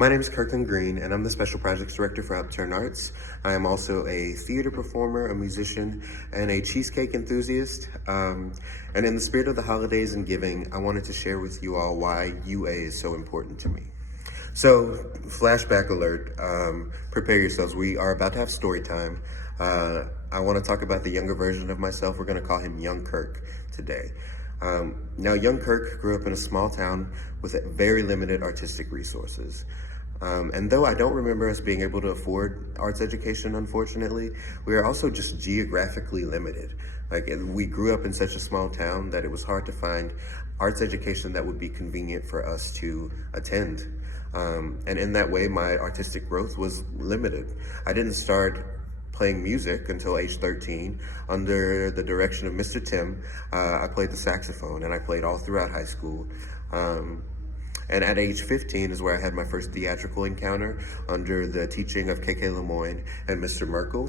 My name is Kirkland Green, and I'm the Special Projects Director for Upstart Arts. I am also a theater performer, a musician, and a cheesecake enthusiast. And in the spirit of the holidays and giving, I wanted to share with you all why UA is so important to me. So, flashback alert, prepare yourselves. We are about to have story time. I want to talk about the younger version of myself. We're going to call him Young Kirk today. Now, Young Kirk grew up in a small town with very limited artistic resources. And though I don't remember us being able to afford arts education, unfortunately, we are also just geographically limited. We grew up in such a small town that it was hard to find arts education that would be convenient for us to attend. And in that way, my artistic growth was limited. I didn't start playing music until age 13 under the direction of Mr. Tim. I played the saxophone, and I played all throughout high school. And at age 15 is where I had my first theatrical encounter under the teaching of KK Lemoyne and Mr. Merkel.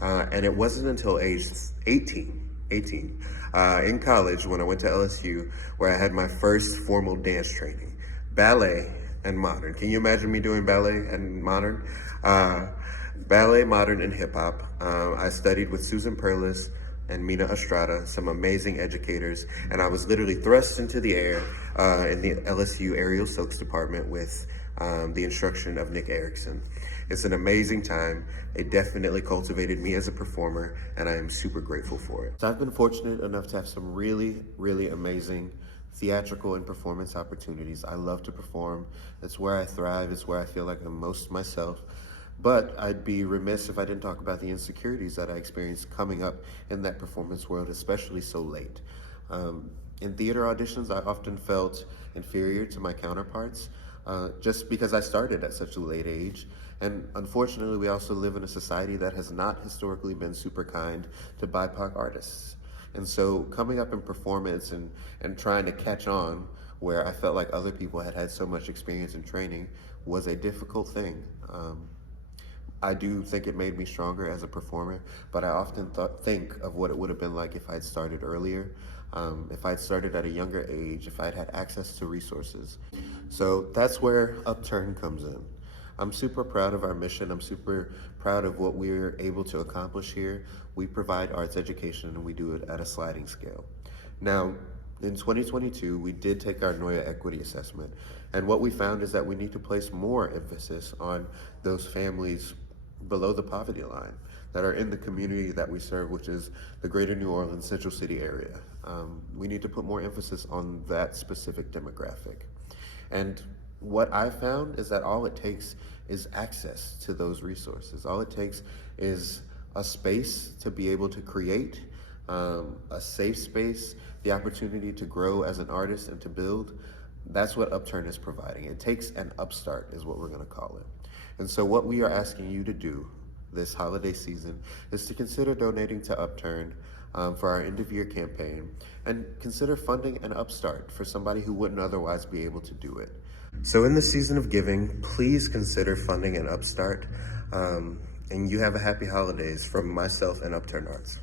And it wasn't until age 18 in college when I went to LSU where I had my first formal dance training, ballet and modern. Can you imagine me doing ballet and modern? Ballet, modern, and hip hop. I studied with Susan Perlis and Mina Estrada, some amazing educators, and I was literally thrust into the air in the LSU Aerial Silks department with the instruction of Nick Erickson. It's an amazing time. It definitely cultivated me as a performer, and I am super grateful for it. So I've been fortunate enough to have some really, really amazing theatrical and performance opportunities. I love to perform. It's where I thrive. It's where I feel like I'm most myself. But I'd be remiss if I didn't talk about the insecurities that I experienced coming up in that performance world, especially so late. In theater auditions, I often felt inferior to my counterparts just because I started at such a late age. And unfortunately, we also live in a society that has not historically been super kind to BIPOC artists. And so coming up in performance and trying to catch on where I felt like other people had had so much experience and training was a difficult thing. I do think it made me stronger as a performer, but I often think of what it would have been like if I'd started earlier, if I'd started at a younger age, if I'd had access to resources. So that's where Upturn comes in. I'm super proud of our mission. I'm super proud of what we're able to accomplish here. We provide arts education, and we do it at a sliding scale. Now, in 2022, we did take our NOIA equity assessment, and what we found is that we need to place more emphasis on those families below the poverty line that are in the community that we serve, which is the greater New Orleans Central City area. We need to put more emphasis on that specific demographic. And what I found is that all it takes is access to those resources. All it takes is a space to be able to create, a safe space, the opportunity to grow as an artist and to build. That's what Upturn is providing. It takes an upstart is what we're gonna call it. And so what we are asking you to do this holiday season is to consider donating to Upturn for our end of year campaign, and consider funding an upstart for somebody who wouldn't otherwise be able to do it. So in the season of giving, please consider funding an upstart, and you have a happy holidays from myself and Upturn Arts.